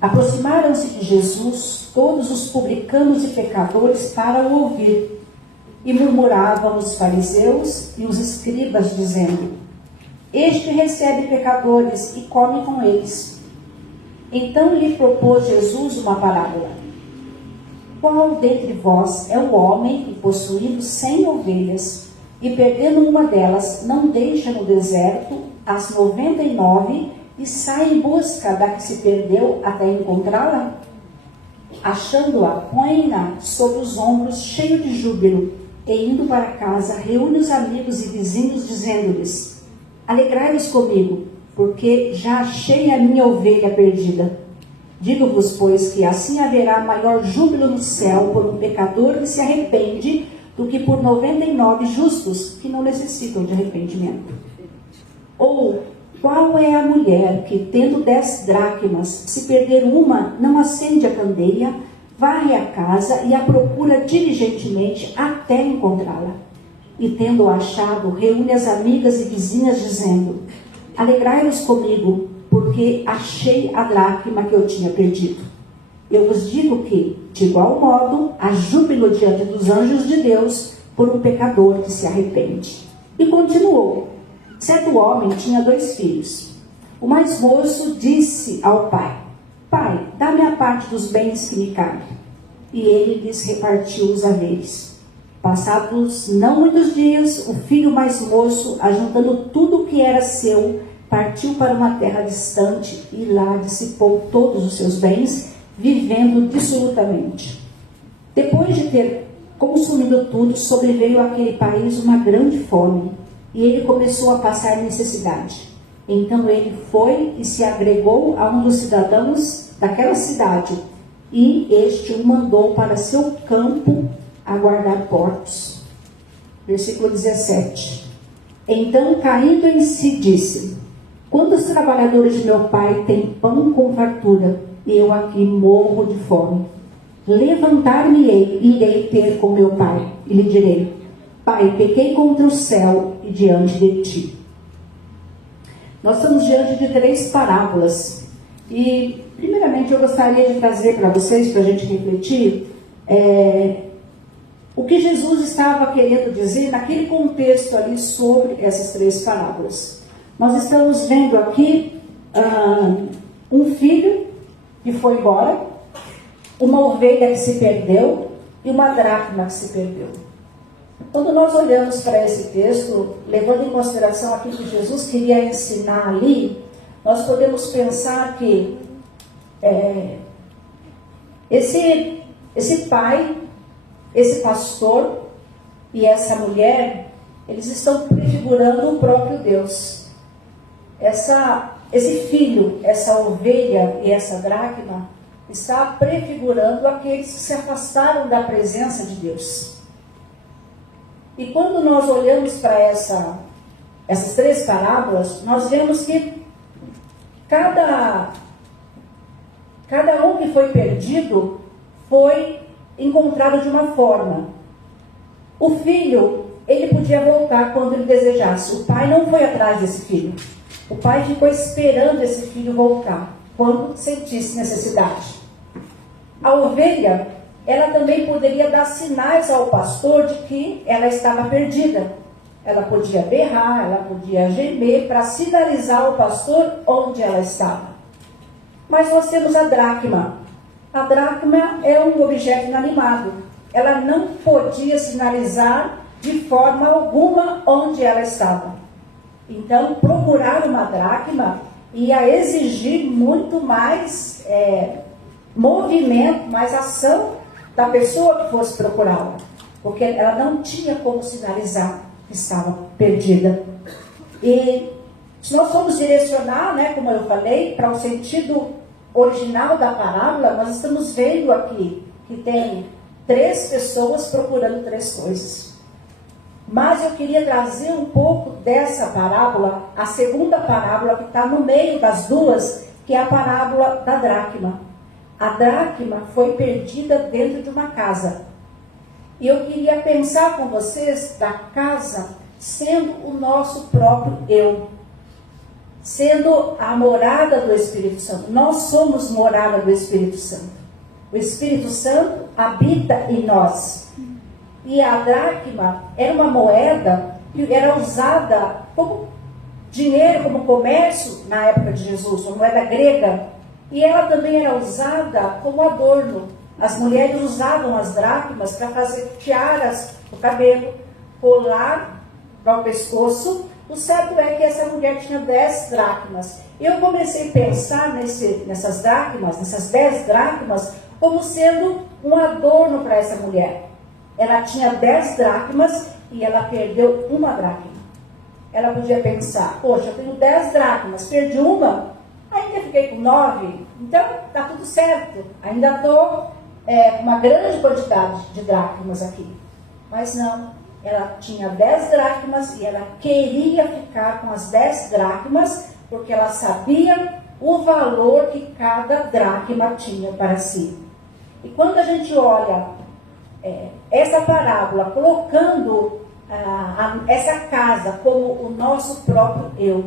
Aproximaram-se de Jesus todos os publicanos e pecadores para o ouvir, e murmuravam os fariseus e os escribas, dizendo: Este recebe pecadores e come com eles. Então lhe propôs Jesus uma parábola: Qual dentre vós é o homem que, possuindo 100 ovelhas, e perdendo uma delas, não deixa no deserto as 99 e sai em busca da que se perdeu até encontrá-la? Achando-a, põe-na sobre os ombros, cheio de júbilo, e indo para casa, reúne os amigos e vizinhos, dizendo-lhes: Alegrai-vos comigo, porque já achei a minha ovelha perdida. Digo-vos, pois, que assim haverá maior júbilo no céu por um pecador que se arrepende do que por 99 justos que não necessitam de arrependimento. Ou qual é a mulher que, tendo 10 dracmas, se perder uma, não acende a candeia, varre a casa e a procura diligentemente até encontrá-la? E tendo-a achado, reúne as amigas e vizinhas, dizendo: Alegrai-vos comigo, porque achei a dracma que eu tinha perdido. Eu vos digo que, de igual modo, há júbilo diante dos anjos de Deus por um pecador que se arrepende. E continuou: Certo homem tinha 2 filhos. O mais moço disse ao pai: Pai, dá-me a parte dos bens que me cabem. E ele lhes repartiu os haveres. Passados não muitos dias, o filho mais moço, ajuntando tudo o que era seu, partiu para uma terra distante e lá dissipou todos os seus bens, vivendo dissolutamente. Depois de ter consumido tudo, sobreveio àquele país uma grande fome, e ele começou a passar necessidade. Então ele foi e se agregou a um dos cidadãos daquela cidade, e este o mandou para seu campo a guardar porcos. Versículo 17. Então, caindo em si, disse: Quantos trabalhadores de meu pai têm pão com fartura, e eu aqui morro de fome? Levantar-me-ei e irei ter com meu pai, e lhe direi: Pai, pequei contra o céu e diante de ti. Nós estamos diante de 3 parábolas. E, primeiramente, eu gostaria de trazer para vocês, para a gente refletir, o que Jesus estava querendo dizer naquele contexto ali sobre essas 3 parábolas. Nós estamos vendo aqui um filho que foi embora, uma ovelha que se perdeu e uma dracma que se perdeu. Quando nós olhamos para esse texto, levando em consideração aquilo que Jesus queria ensinar ali, nós podemos pensar que esse pai, esse pastor e essa mulher, eles estão prefigurando o próprio Deus. Esse filho, essa ovelha e essa dracma está prefigurando aqueles que se afastaram da presença de Deus. E quando nós olhamos para essas 3 parábolas, nós vemos que cada um que foi perdido foi encontrado de uma forma. O filho, ele podia voltar quando ele desejasse. O pai não foi atrás desse filho. O pai ficou esperando esse filho voltar, quando sentisse necessidade. A ovelha, ela também poderia dar sinais ao pastor de que ela estava perdida. Ela podia berrar, ela podia gemer para sinalizar ao pastor onde ela estava. Mas nós temos a dracma. A dracma é um objeto inanimado. Ela não podia sinalizar de forma alguma onde ela estava. Então, procurar uma dracma ia exigir muito mais movimento, mais ação da pessoa que fosse procurá-la, porque ela não tinha como sinalizar que estava perdida. E se nós formos direcionar, como eu falei, para o sentido original da parábola, nós estamos vendo aqui que tem 3 pessoas procurando 3 coisas. Mas eu queria trazer um pouco dessa parábola, a segunda parábola que está no meio das 2, que é a parábola da dracma. A dracma foi perdida dentro de uma casa. E eu queria pensar com vocês da casa sendo o nosso próprio eu. sendo a morada do Espírito Santo. Nós somos morada do Espírito Santo. O Espírito Santo habita em nós. E a dracma era uma moeda que era usada como dinheiro, como comércio na época de Jesus, uma moeda grega. E ela também era usada como adorno. As mulheres usavam as dracmas para fazer tiaras no cabelo, colar para o pescoço. O certo é que essa mulher tinha 10 dracmas. Eu comecei a pensar nessas dracmas, nessas 10 dracmas, como sendo um adorno para essa mulher. Ela tinha 10 dracmas e ela perdeu uma dracma. Ela podia pensar, poxa, eu tenho 10 dracmas, perdi uma, ainda fiquei com 9, então está tudo certo. Ainda estou com uma grande quantidade de dracmas aqui. Mas não, ela tinha 10 dracmas e ela queria ficar com as 10 dracmas, porque ela sabia o valor que cada dracma tinha para si. E quando a gente olha essa parábola colocando essa casa como o nosso próprio eu,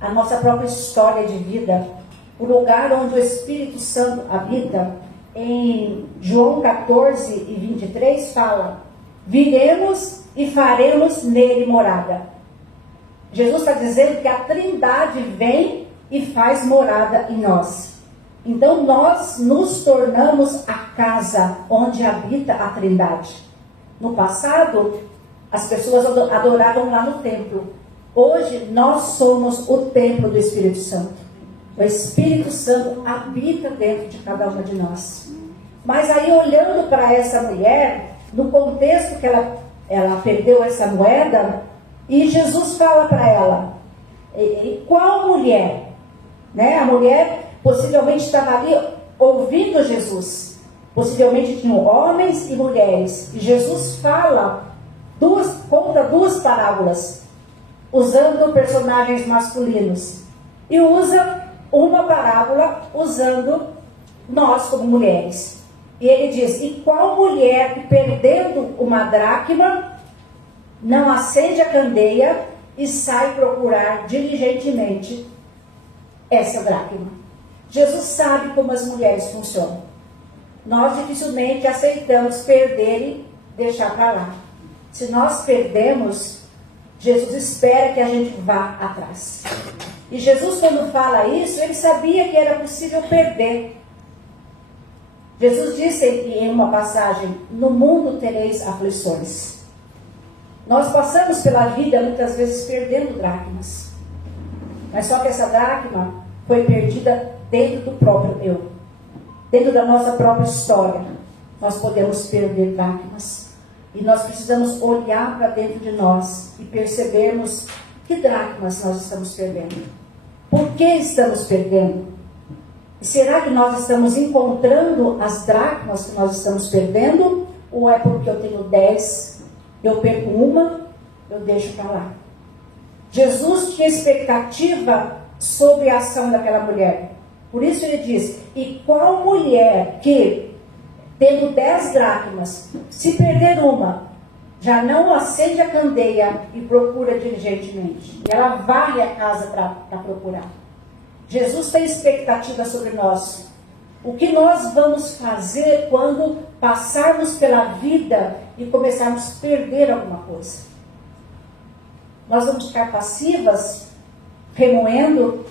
a nossa própria história de vida, o lugar onde o Espírito Santo habita, em João 14 e 23 fala: viremos e faremos nele morada. Jesus está dizendo que a Trindade vem e faz morada em nós. Então nós nos tornamos a casa onde habita a Trindade. No passado, as pessoas adoravam lá no templo. Hoje nós somos o templo do Espírito Santo. O Espírito Santo habita dentro de cada uma de nós. Mas aí, olhando para essa mulher, no contexto que ela perdeu essa moeda, e Jesus fala para ela, e qual mulher? Né? A mulher possivelmente estava ali ouvindo Jesus. Possivelmente tinham homens e mulheres. E Jesus conta duas parábolas, usando personagens masculinos. E usa uma parábola usando nós como mulheres. E ele diz: e qual mulher que perdendo uma dracma não acende a candeia e sai procurar diligentemente essa dracma? Jesus sabe como as mulheres funcionam. Nós dificilmente aceitamos perder e deixar para lá. Se nós perdemos, Jesus espera que a gente vá atrás. E Jesus, quando fala isso, ele sabia que era possível perder. Jesus disse em uma passagem: no mundo tereis aflições. Nós passamos pela vida muitas vezes perdendo dracmas. Mas só que essa dracma foi perdida dentro do próprio eu. Dentro da nossa própria história. Nós podemos perder dracmas. E nós precisamos olhar para dentro de nós e percebermos que dracmas nós estamos perdendo. Por que estamos perdendo? E será que nós estamos encontrando as dracmas que nós estamos perdendo? Ou é porque eu tenho 10, eu perco uma, eu deixo para lá? Jesus tinha expectativa sobre a ação daquela mulher. Por isso ele diz: e qual mulher que, tendo 10 dracmas, se perder uma, já não acende a candeia e procura diligentemente? E ela varre a casa para procurar. Jesus tem expectativa sobre nós. O que nós vamos fazer quando passarmos pela vida e começarmos a perder alguma coisa? Nós vamos ficar passivas, remoendo,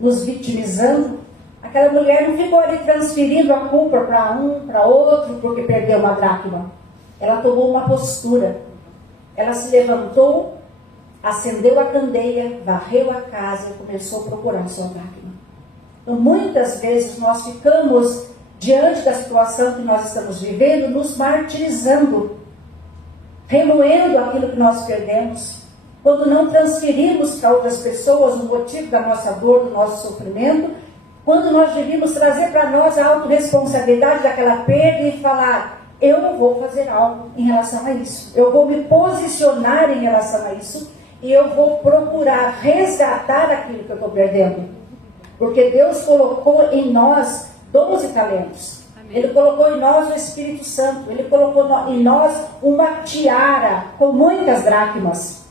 nos vitimizando? Aquela mulher não ficou ali transferindo a culpa para um, para outro, porque perdeu uma dracma. Ela tomou uma postura. Ela se levantou, acendeu a candeia, varreu a casa e começou a procurar sua dracma. Então, muitas vezes nós ficamos diante da situação que nós estamos vivendo, nos martirizando, remoendo aquilo que nós perdemos, quando não transferimos para outras pessoas o motivo da nossa dor, do nosso sofrimento, quando nós devíamos trazer para nós a autorresponsabilidade daquela perda e falar: eu não vou fazer algo em relação a isso, eu vou me posicionar em relação a isso e eu vou procurar resgatar aquilo que eu estou perdendo. Porque Deus colocou em nós 12 talentos. Amém. Ele colocou em nós o Espírito Santo. Ele colocou em nós uma tiara com muitas dracmas.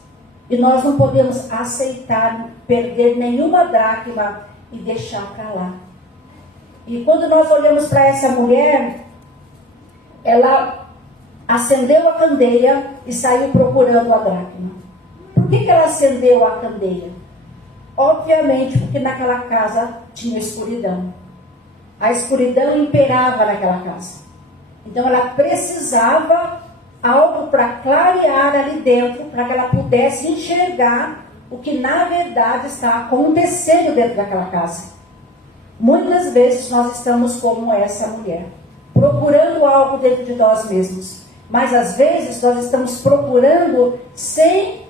E nós não podemos aceitar perder nenhuma dracma e deixar para lá. E quando nós olhamos para essa mulher, ela acendeu a candeia e saiu procurando a dracma. Por que ela acendeu a candeia? Obviamente porque naquela casa tinha escuridão. A escuridão imperava naquela casa. Então ela precisava algo para clarear ali dentro, para que ela pudesse enxergar o que na verdade está acontecendo dentro daquela casa. Muitas vezes nós estamos como essa mulher, procurando algo dentro de nós mesmos. Mas às vezes nós estamos procurando sem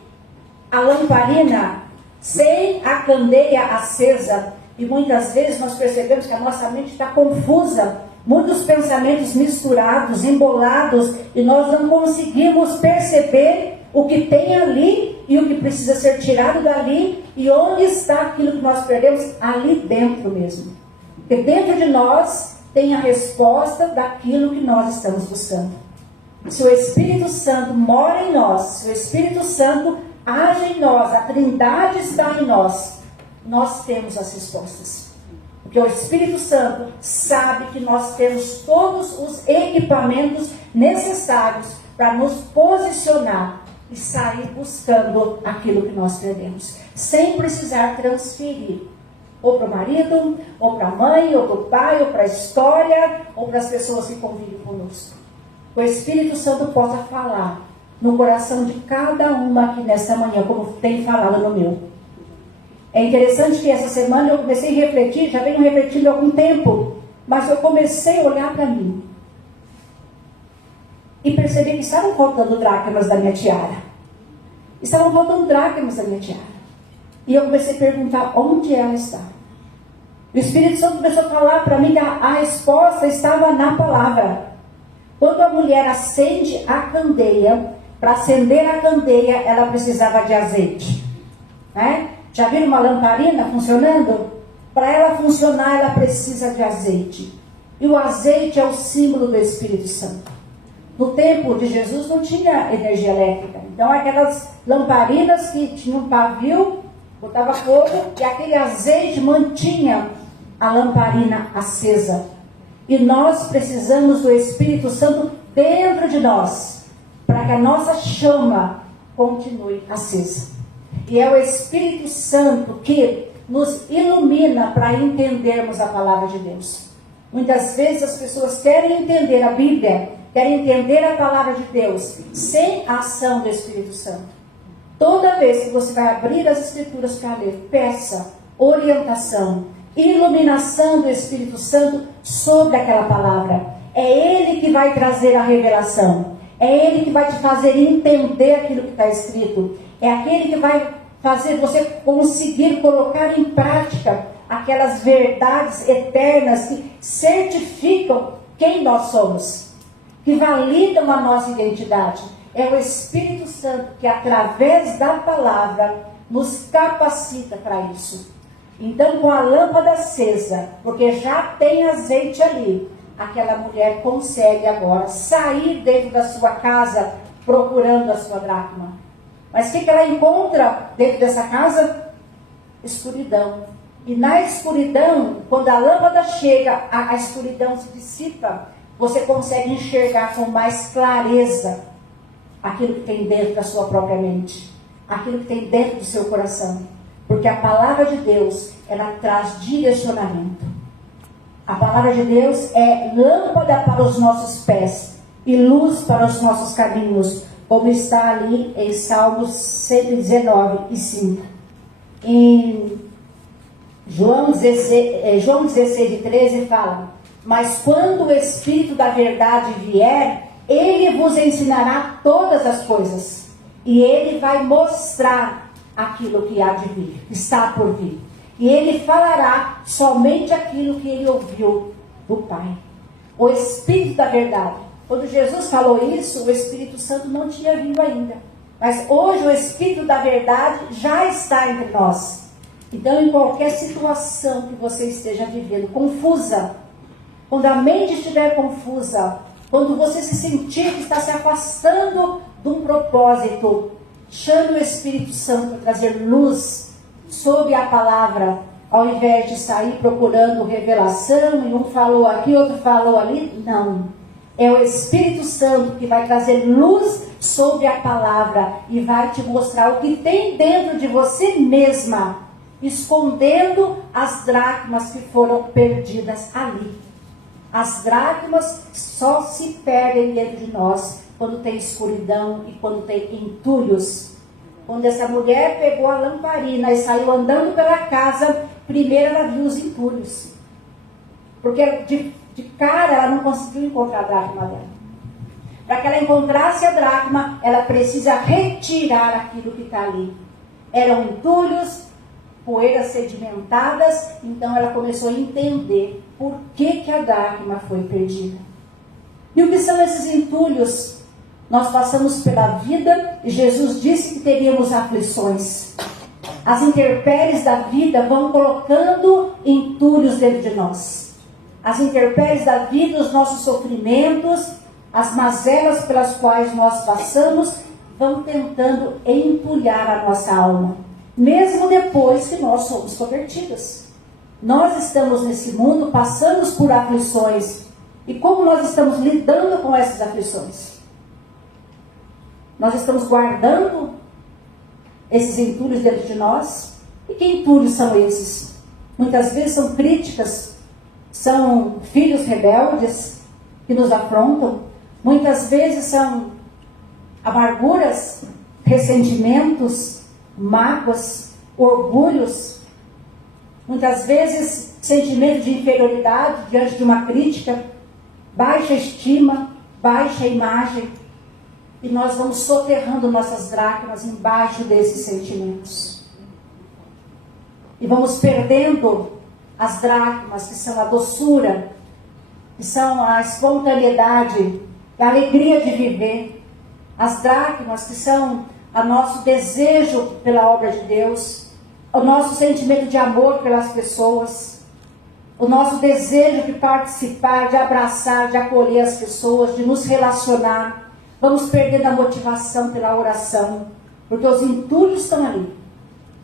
a lamparina, sem a candeia acesa. E muitas vezes nós percebemos que a nossa mente está confusa, muitos pensamentos misturados, embolados, e nós não conseguimos perceber o que tem ali e o que precisa ser tirado dali, e onde está aquilo que nós perdemos ali dentro mesmo. Porque dentro de nós tem a resposta daquilo que nós estamos buscando. Se o Espírito Santo mora em nós, se o Espírito Santo age em nós, a Trindade está em nós, nós temos as respostas. Porque o Espírito Santo sabe que nós temos todos os equipamentos necessários para nos posicionar e sair buscando aquilo que nós perdemos, sem precisar transferir, ou para o marido, ou para a mãe, ou para o pai, ou para a história, ou para as pessoas que convivem conosco. O Espírito Santo possa falar no coração de cada uma aqui nesta manhã, como tem falado no meu. É interessante que essa semana eu comecei a refletir, já venho refletindo há algum tempo, mas eu comecei a olhar para mim e percebi que estavam faltando dracmas da minha tiara. Estavam faltando dracmas da minha tiara. E eu comecei a perguntar onde ela está. O Espírito Santo começou a falar para mim que a resposta estava na palavra. Quando a mulher acende a candeia, para acender a candeia, ela precisava de azeite. Né? Já viram uma lamparina funcionando? Para ela funcionar, ela precisa de azeite. E o azeite é o símbolo do Espírito Santo. No tempo de Jesus não tinha energia elétrica. Então, aquelas lamparinas que tinham um pavio, botava fogo, e aquele azeite mantinha a lamparina acesa. E nós precisamos do Espírito Santo dentro de nós, para que a nossa chama continue acesa. E é o Espírito Santo que nos ilumina para entendermos a palavra de Deus. Muitas vezes as pessoas querem entender a Bíblia, querem entender a palavra de Deus, sem a ação do Espírito Santo. Toda vez que você vai abrir as Escrituras para ler, peça orientação, iluminação do Espírito Santo sobre aquela palavra. É Ele que vai trazer a revelação. É Ele que vai te fazer entender aquilo que está escrito. É aquele que vai fazer você conseguir colocar em prática aquelas verdades eternas que certificam quem nós somos, que validam a nossa identidade. É o Espírito Santo que, através da palavra, nos capacita para isso. Então, com a lâmpada acesa, porque já tem azeite ali, aquela mulher consegue agora sair dentro da sua casa procurando a sua dracma. Mas o que ela encontra dentro dessa casa? Escuridão. E na escuridão, quando a lâmpada chega, a escuridão se dissipa, você consegue enxergar com mais clareza aquilo que tem dentro da sua própria mente, aquilo que tem dentro do seu coração. Porque a palavra de Deus, ela traz direcionamento. A palavra de Deus é lâmpada para os nossos pés e luz para os nossos caminhos, como está ali em Salmos 119 e 5. Em João 16 e 13 fala: mas quando o Espírito da verdade vier, Ele vos ensinará todas as coisas, e Ele vai mostrar aquilo que há de vir, que está por vir. E Ele falará somente aquilo que Ele ouviu do Pai. O Espírito da verdade. Quando Jesus falou isso, o Espírito Santo não tinha vindo ainda. Mas hoje o Espírito da verdade já está entre nós. Então, em qualquer situação que você esteja vivendo, confusa, quando a mente estiver confusa, quando você se sentir que está se afastando de um propósito, Chame o Espírito Santo para trazer luz sobre a palavra, ao invés de sair procurando revelação, e um falou aqui, outro falou ali. Não. É o Espírito Santo que vai trazer luz sobre a palavra e vai te mostrar o que tem dentro de você mesma, escondendo as dracmas que foram perdidas ali. As dracmas só se perdem dentro de nós quando tem escuridão e quando tem entulhos. Quando essa mulher pegou a lamparina e saiu andando pela casa, primeiro ela viu os entulhos. Porque de cara ela não conseguiu encontrar a dracma dela. Para que ela encontrasse a dracma, ela precisa retirar aquilo que está ali. Eram entulhos, poeiras sedimentadas, então ela começou a entender por que a dracma foi perdida. E o que são esses entulhos? Nós passamos pela vida e Jesus disse que teríamos aflições. As intempéries da vida vão colocando entulhos dentro de nós. As intempéries da vida, os nossos sofrimentos, as mazelas pelas quais nós passamos, vão tentando entulhar a nossa alma. Mesmo depois que nós somos convertidos. Nós estamos nesse mundo, passamos por aflições. E como nós estamos lidando com essas aflições? Nós estamos guardando esses entulhos dentro de nós? E que entulhos são esses? Muitas vezes são críticas, são filhos rebeldes que nos afrontam. Muitas vezes são amarguras, ressentimentos, mágoas, orgulhos. Muitas vezes sentimento de inferioridade diante de uma crítica, baixa estima, baixa imagem. E nós vamos soterrando nossas dracmas embaixo desses sentimentos. E vamos perdendo as dracmas, que são a doçura, que são a espontaneidade, a alegria de viver. As dracmas, que são o nosso desejo pela obra de Deus, o nosso sentimento de amor pelas pessoas, o nosso desejo de participar, de abraçar, de acolher as pessoas, de nos relacionar. Vamos perdendo a motivação pela oração, porque os entulhos estão ali.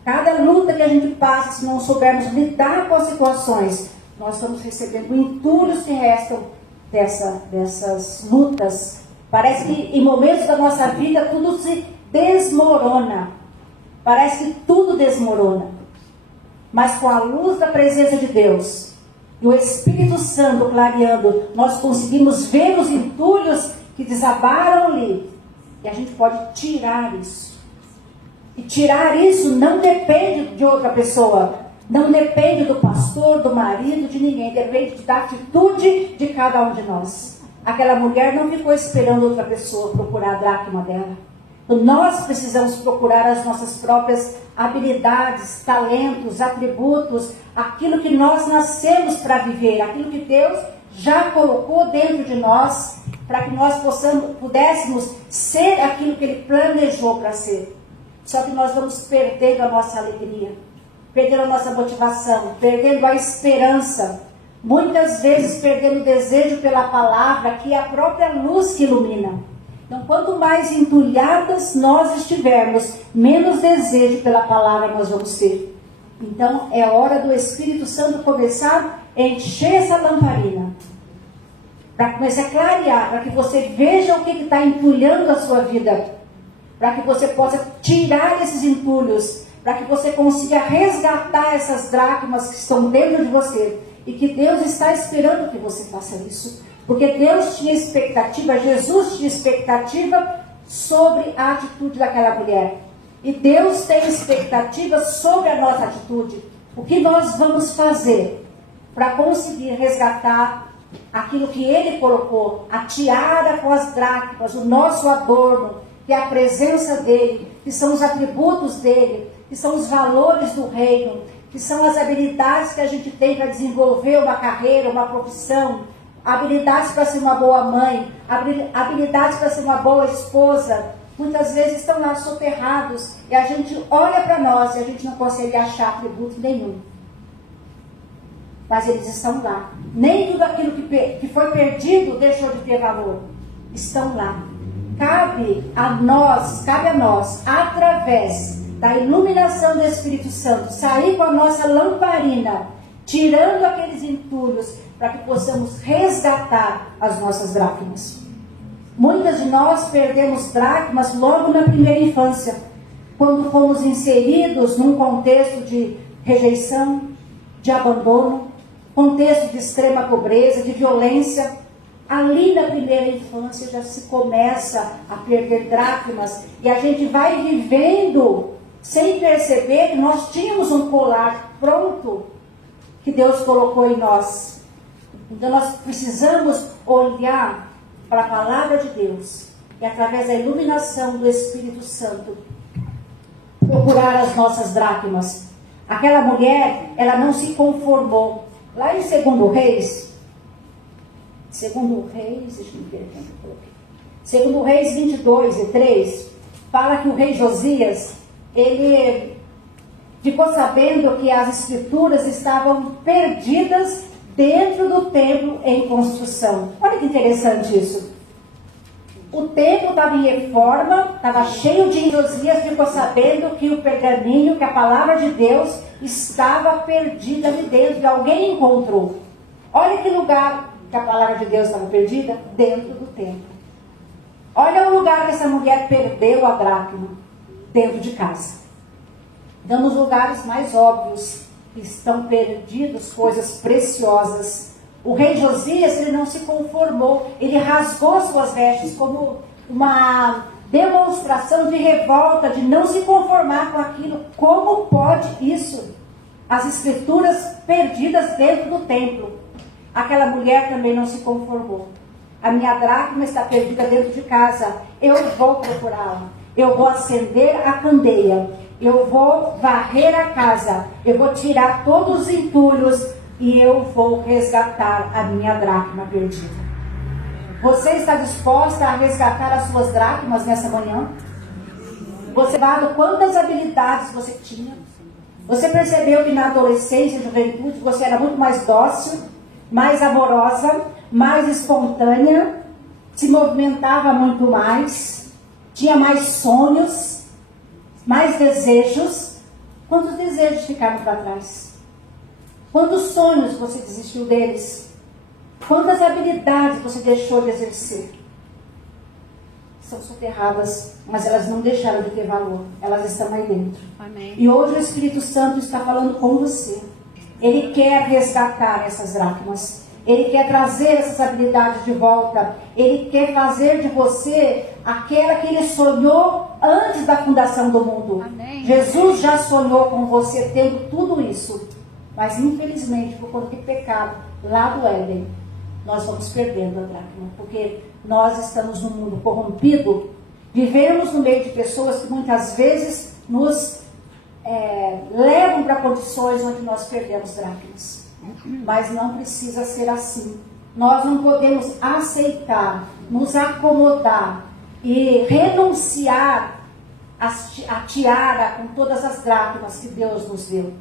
Cada luta que a gente passa, se não soubermos lidar com as situações, nós estamos recebendo entulhos que restam dessas lutas. Parece que em momentos da nossa vida tudo se desmorona. Parece que tudo desmorona. Mas com a luz da presença de Deus e o Espírito Santo clareando, nós conseguimos ver os entulhos que desabaram ali, e a gente pode tirar isso. E tirar isso não depende de outra pessoa, não depende do pastor, do marido, de ninguém, depende da atitude de cada um de nós. Aquela mulher não ficou esperando outra pessoa procurar a dracma dela. Então, nós precisamos procurar as nossas próprias habilidades, talentos, atributos, aquilo que nós nascemos para viver, aquilo que Deus já colocou dentro de nós, para que nós pudéssemos ser aquilo que Ele planejou para ser. Só que nós vamos perdendo a nossa alegria, perdendo a nossa motivação, perdendo a esperança, muitas vezes perdendo o desejo pela palavra, que é a própria luz que ilumina. Então, quanto mais entulhadas nós estivermos, menos desejo pela palavra nós vamos ter. Então, é hora do Espírito Santo começar a encher essa lamparina, para começar a clarear, para que você veja o que está entulhando a sua vida, para que você possa tirar esses entulhos, para que você consiga resgatar essas dracmas que estão dentro de você, e que Deus está esperando que você faça isso, porque Deus tinha expectativa, Jesus tinha expectativa sobre a atitude daquela mulher, e Deus tem expectativa sobre a nossa atitude. O que nós vamos fazer para conseguir resgatar aquilo que Ele colocou, a tiara com as dracmas, o nosso adorno, que é a presença dEle, que são os atributos dEle, que são os valores do reino, que são as habilidades que a gente tem para desenvolver uma carreira, uma profissão, habilidades para ser uma boa mãe, habilidades para ser uma boa esposa. Muitas vezes estão lá soterrados, e a gente olha para nós e a gente não consegue achar atributo nenhum. Mas eles estão lá. Nem tudo aquilo que foi perdido deixou de ter valor. Estão lá. cabe a nós, através da iluminação do Espírito Santo, sair com a nossa lamparina, tirando aqueles entulhos, para que possamos resgatar as nossas dracmas. Muitas de nós perdemos dracmas logo na primeira infância, quando fomos inseridos num contexto de rejeição, de abandono, contexto de extrema pobreza, de violência. Ali na primeira infância já se começa a perder dracmas, e a gente vai vivendo sem perceber que nós tínhamos um colar pronto que Deus colocou em nós. Então nós precisamos olhar para a palavra de Deus e, através da iluminação do Espírito Santo, procurar as nossas dracmas. Aquela mulher, ela não se conformou. Lá em 2 Reis, deixa eu ver aqui, 2 Reis 22:3, fala que o rei Josias, ele ficou sabendo que as escrituras estavam perdidas dentro do templo em construção. Olha que interessante isso. O templo estava em reforma, estava cheio de... Josias ficou sabendo que o pergaminho, que a palavra de Deus estava perdida ali dentro, e alguém encontrou. Olha que lugar que a palavra de Deus estava perdida, dentro do templo. Olha o lugar que essa mulher perdeu a dracma, dentro de casa. Então, nos lugares mais óbvios, estão perdidos coisas preciosas. O rei Josias, ele não se conformou, ele rasgou suas vestes como uma demonstração de revolta, de não se conformar com aquilo. Como pode isso? As escrituras perdidas dentro do templo. Aquela mulher também não se conformou. A minha dracma está perdida dentro de casa, eu vou procurá-la, eu vou acender a candeia, eu vou varrer a casa, eu vou tirar todos os entulhos e eu vou resgatar a minha dracma perdida. Você está disposta a resgatar as suas dracmas nessa manhã? Você viu quantas habilidades você tinha? Você percebeu que na adolescência e juventude você era muito mais dócil, mais amorosa, mais espontânea, se movimentava muito mais, tinha mais sonhos, mais desejos. Quantos desejos ficaram para trás? Quantos sonhos você desistiu deles? Quantas habilidades você deixou de exercer? São soterradas, mas elas não deixaram de ter valor. Elas estão aí dentro. Amém. E hoje o Espírito Santo está falando com você. Ele quer resgatar essas dracmas. Ele quer trazer essas habilidades de volta. Ele quer fazer de você aquela que ele sonhou antes da fundação do mundo. Amém. Jesus já sonhou com você tendo tudo isso. Mas infelizmente, por conta de pecado, lá do Éden, nós vamos perdendo a dracma. Porque nós estamos num mundo corrompido. Vivemos no meio de pessoas que muitas vezes nos levam para condições onde nós perdemos dracmas. Mas não precisa ser assim. Nós não podemos aceitar, nos acomodar e renunciar a tiara com todas as dracmas que Deus nos deu.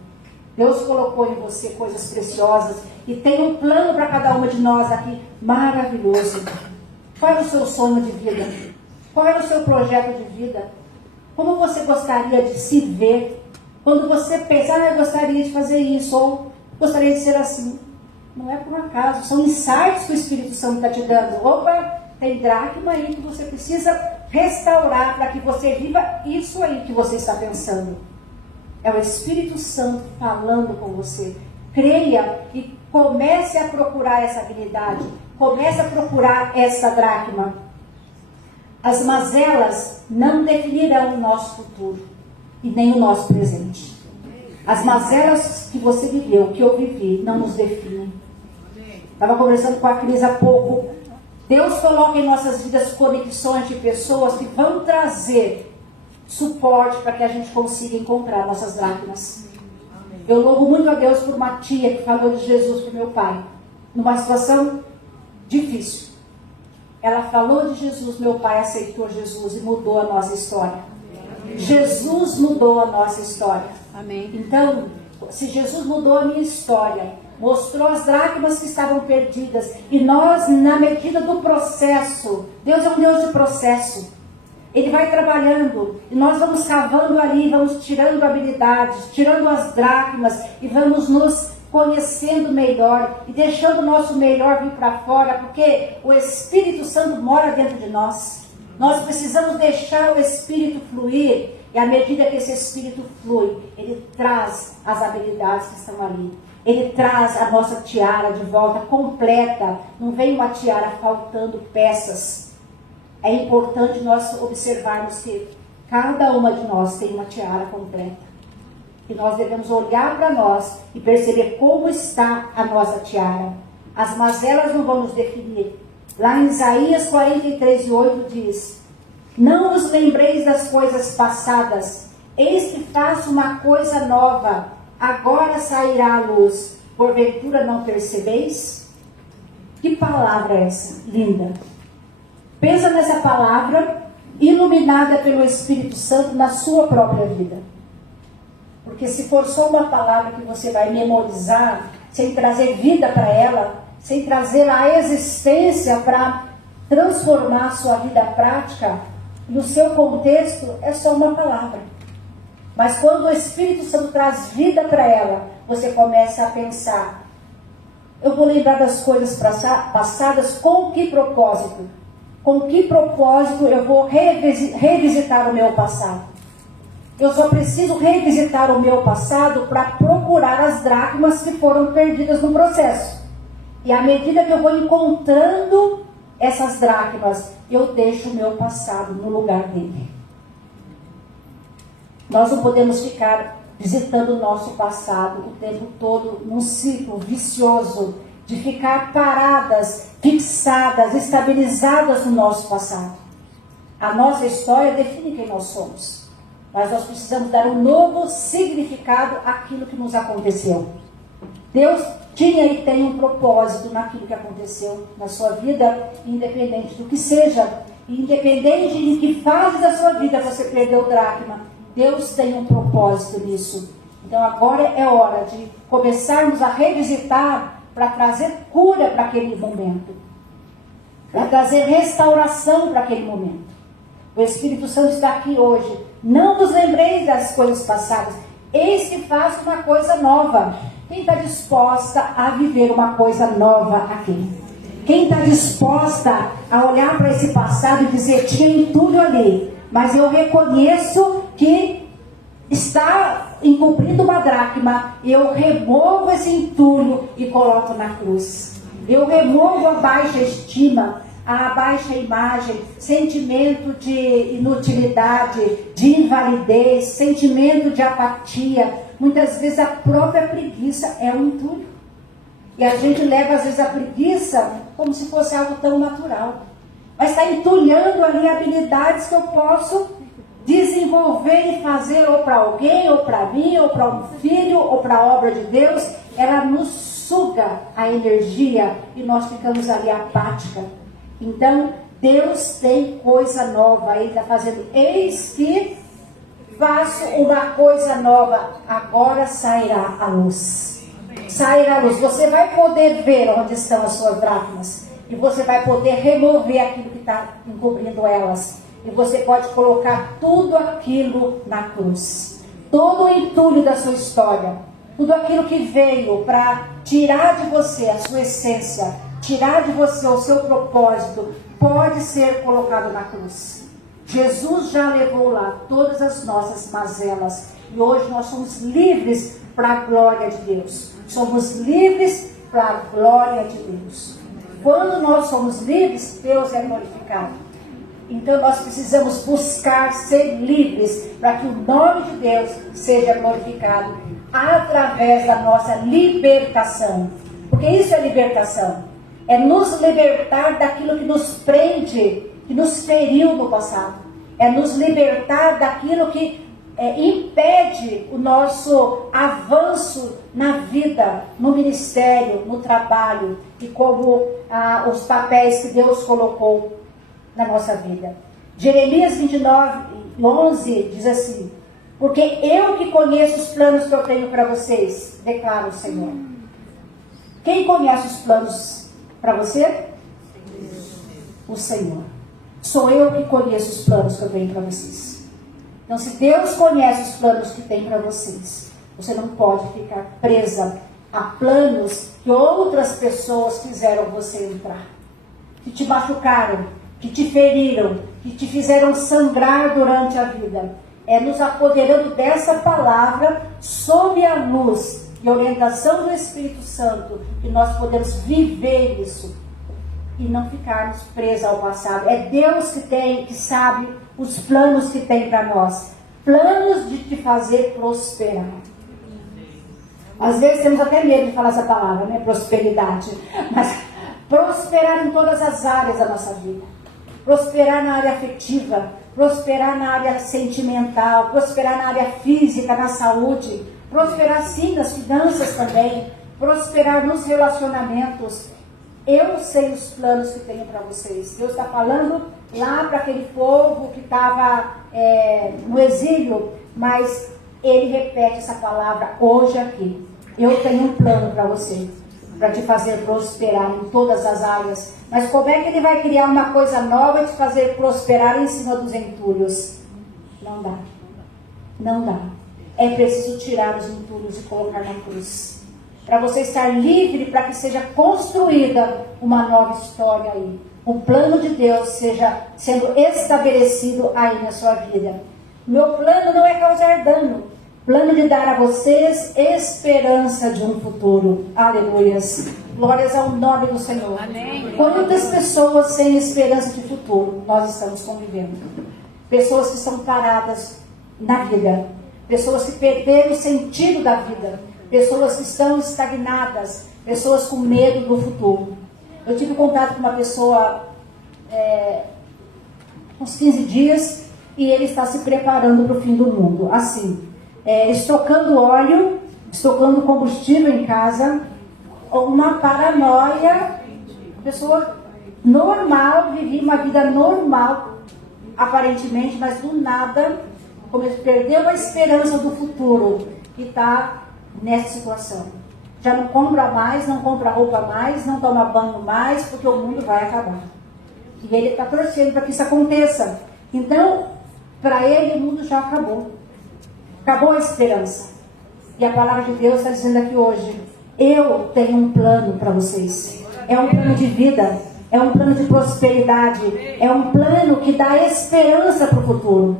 Deus colocou em você coisas preciosas e tem um plano para cada uma de nós aqui maravilhoso. Qual é o seu sonho de vida? Qual é o seu projeto de vida? Como você gostaria de se ver? Quando você pensar, eu gostaria de fazer isso, ou gostaria de ser assim. Não é por acaso, são insights que o Espírito Santo está te dando. Opa, tem dracma aí que você precisa restaurar para que você viva isso aí que você está pensando. É o Espírito Santo falando com você. Creia e comece a procurar essa habilidade. Comece a procurar essa dracma. As mazelas não definirão o nosso futuro e nem o nosso presente. As mazelas que você viveu, que eu vivi, não nos definem. Estava conversando com a Cris há pouco. Deus coloca em nossas vidas conexões de pessoas que vão trazer suporte para que a gente consiga encontrar nossas dracmas. Eu louvo muito a Deus por uma tia que falou de Jesus para o meu pai, numa situação difícil. Ela falou de Jesus, meu pai aceitou Jesus e mudou a nossa história. Jesus mudou a nossa história. Amém. Então, se Jesus mudou a minha história, mostrou as dracmas que estavam perdidas. E nós, na medida do processo, Deus é um Deus de processo. Ele vai trabalhando, e nós vamos cavando ali, vamos tirando habilidades, tirando as dracmas, e vamos nos conhecendo melhor, e deixando o nosso melhor vir para fora, porque o Espírito Santo mora dentro de nós. Nós precisamos deixar o Espírito fluir, e à medida que esse Espírito flui, ele traz as habilidades que estão ali. Ele traz a nossa tiara de volta completa. Não vem uma tiara faltando peças. É importante nós observarmos que cada uma de nós tem uma tiara completa. E nós devemos olhar para nós e perceber como está a nossa tiara. As mazelas não vão nos definir. Lá em Isaías 43:8 diz: não vos lembreis das coisas passadas, eis que faço uma coisa nova, agora sairá a luz, porventura não percebeis? Que palavra é essa? Linda! Pensa nessa palavra, iluminada pelo Espírito Santo na sua própria vida. Porque se for só uma palavra que você vai memorizar, sem trazer vida para ela, sem trazer a existência para transformar a sua vida prática, no seu contexto, é só uma palavra. Mas quando o Espírito Santo traz vida para ela, você começa a pensar: eu vou lembrar das coisas passadas com que propósito? Com que propósito eu vou revisitar o meu passado? Eu só preciso revisitar o meu passado para procurar as dracmas que foram perdidas no processo. E à medida que eu vou encontrando essas dracmas, eu deixo o meu passado no lugar dele. Nós não podemos ficar visitando o nosso passado o tempo todo num ciclo vicioso de ficar paradas, fixadas, estabilizadas no nosso passado. A nossa história define quem nós somos. Mas nós precisamos dar um novo significado àquilo que nos aconteceu. Deus tinha e tem um propósito naquilo que aconteceu na sua vida, independente do que seja, independente de que fase da sua vida você perdeu dracma, Deus tem um propósito nisso. Então agora é hora de começarmos a revisitar para trazer cura para aquele momento, para trazer restauração para aquele momento. O Espírito Santo está aqui hoje. Não vos lembreis das coisas passadas, eis que faço uma coisa nova. Quem está disposta a viver uma coisa nova aqui? Quem está disposta a olhar para esse passado e dizer: tinha entulho ali, mas eu reconheço que está encobrindo uma dracma, eu removo esse entulho e coloco na cruz. Eu removo a baixa estima, a baixa imagem, sentimento de inutilidade, de invalidez, sentimento de apatia. Muitas vezes a própria preguiça é um entulho. E a gente leva às vezes a preguiça como se fosse algo tão natural. Mas está entulhando ali habilidades que eu posso desenvolver e fazer ou para alguém, ou para mim, ou para um filho, ou para a obra de Deus. Ela nos suga a energia e nós ficamos ali apática. Então, Deus tem coisa nova. Ele está fazendo: eis que faço uma coisa nova, agora sairá a luz. Sairá a luz. Você vai poder ver onde estão as suas dracmas. E você vai poder remover aquilo que está encobrindo elas. E você pode colocar tudo aquilo na cruz. Todo o entulho da sua história. Tudo aquilo que veio para tirar de você a sua essência, tirar de você o seu propósito, pode ser colocado na cruz. Jesus já levou lá todas as nossas mazelas. E hoje nós somos livres para a glória de Deus. Somos livres para a glória de Deus. Quando nós somos livres, Deus é glorificado. Então nós precisamos buscar ser livres para que o nome de Deus seja glorificado através da nossa libertação. Porque isso é libertação. É nos libertar daquilo que nos prende, que nos feriu no passado. É nos libertar daquilo que impede o nosso avanço na vida, no ministério, no trabalho e como os papéis que Deus colocou na nossa vida. Jeremias 29:11 diz assim: porque eu que conheço os planos que eu tenho para vocês, declara o Senhor. Quem conhece os planos para você? O Senhor. Sou eu que conheço os planos que eu tenho para vocês. Então, se Deus conhece os planos que tem para vocês, você não pode ficar presa a planos que outras pessoas fizeram você entrar, que te machucaram, que te feriram, que te fizeram sangrar durante a vida. É nos apoderando dessa palavra, sob a luz e orientação do Espírito Santo, que nós podemos viver isso e não ficarmos presos ao passado. É Deus que sabe os planos que tem para nós. Planos de te fazer prosperar. Às vezes temos até medo de falar essa palavra, né? Prosperidade. Mas prosperar em todas as áreas da nossa vida. Prosperar na área afetiva, prosperar na área sentimental, prosperar na área física, na saúde, prosperar sim nas finanças também, prosperar nos relacionamentos. Eu sei os planos que tenho para vocês. Deus está falando lá para aquele povo que estava no exílio, mas Ele repete essa palavra hoje aqui. Eu tenho um plano para você, para te fazer prosperar em todas as áreas. Mas como é que Ele vai criar uma coisa nova e te fazer prosperar em cima dos entulhos? Não dá. Não dá. É preciso tirar os entulhos e colocar na cruz. Para você estar livre, para que seja construída uma nova história aí. O plano de Deus seja sendo estabelecido aí na sua vida. Meu plano não é causar dano. Plano de dar a vocês esperança de um futuro. Aleluias. Glórias ao nome do Senhor. Amém. Quantas pessoas sem esperança de futuro nós estamos convivendo? Pessoas que estão paradas na vida. Pessoas que perderam o sentido da vida. Pessoas que estão estagnadas. Pessoas com medo do futuro. Eu tive contato com uma pessoa uns 15 dias e ele está se preparando para o fim do mundo. Assim, estocando óleo, estocando combustível em casa, uma paranoia, pessoa normal, vivia uma vida normal, aparentemente, mas do nada, perdeu a esperança do futuro e está nessa situação. Já não compra mais, não compra roupa mais, não toma banho mais, porque o mundo vai acabar. E ele está torcendo para que isso aconteça. Então, para ele, o mundo já acabou. Acabou a esperança. E a palavra de Deus está dizendo aqui hoje: eu tenho um plano para vocês. É um plano de vida, é um plano de prosperidade, é um plano que dá esperança para o futuro.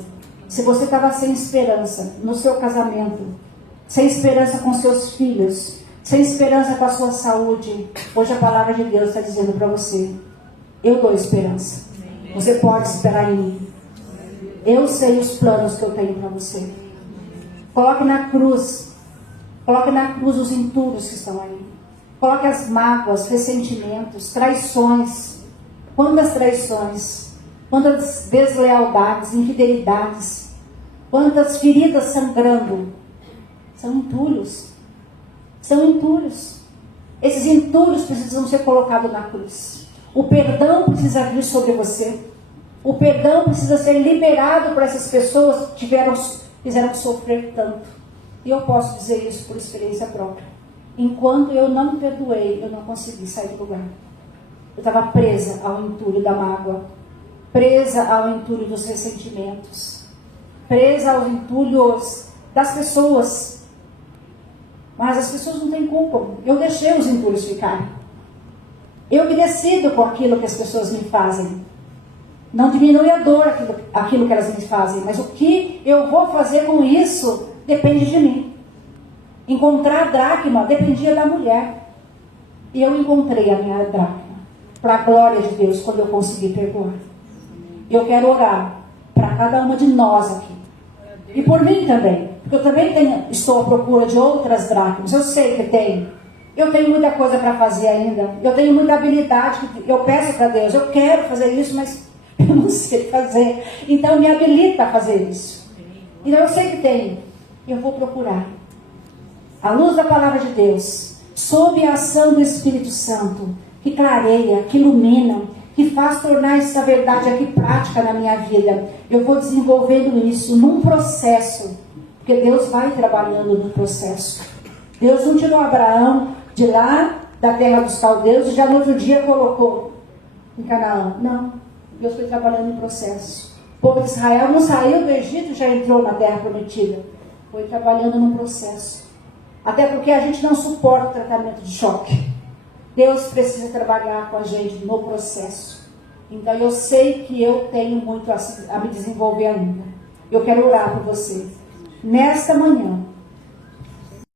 Se você estava sem esperança no seu casamento, sem esperança com seus filhos, sem esperança com a sua saúde, hoje a palavra de Deus está dizendo para você: eu dou esperança. Você pode esperar em mim. Eu sei os planos que eu tenho para você. Coloque na cruz os entulhos que estão aí. Coloque as mágoas, ressentimentos, traições. Quantas traições, quantas deslealdades, infidelidades, quantas feridas sangrando. São entulhos. São entulhos. Esses entulhos precisam ser colocados na cruz. O perdão precisa vir sobre você. O perdão precisa ser liberado para essas pessoas que fizeram sofrer tanto. E eu posso dizer isso por experiência própria. Enquanto eu não perdoei, eu não consegui sair do lugar. Eu estava presa ao entulho da mágoa, presa ao entulho dos ressentimentos, presa aos entulhos das pessoas. Mas as pessoas não têm culpa. Eu deixei os entulhos ficarem. Eu me decido com aquilo que as pessoas me fazem. Não diminui a dor aquilo que elas me fazem, mas o que eu vou fazer com isso depende de mim. Encontrar a dracma dependia da mulher. E eu encontrei a minha dracma, para a glória de Deus, quando eu consegui perdoar. Eu quero orar para cada uma de nós aqui. E por mim também, porque eu também estou à procura de outras dracmas. Eu sei que tenho. Eu tenho muita coisa para fazer ainda. Eu tenho muita habilidade. Eu peço para Deus, eu quero fazer isso, mas eu não sei fazer. Então me habilita a fazer isso. Então eu sei que tenho. Eu vou procurar. À luz da palavra de Deus, sob a ação do Espírito Santo, que clareia, que ilumina, que faz tornar essa verdade aqui prática na minha vida. Eu vou desenvolvendo isso num processo, porque Deus vai trabalhando no processo. Deus não tirou Abraão de lá da terra dos caldeus e já no outro dia colocou em Canaã. Não, Deus foi trabalhando em processo. O povo de Israel não saiu do Egito e já entrou na terra prometida. Foi trabalhando num processo. Até porque a gente não suporta o tratamento de choque. Deus precisa trabalhar com a gente no processo. Então eu sei que eu tenho muito a me desenvolver ainda. Eu quero orar por você. Nesta manhã,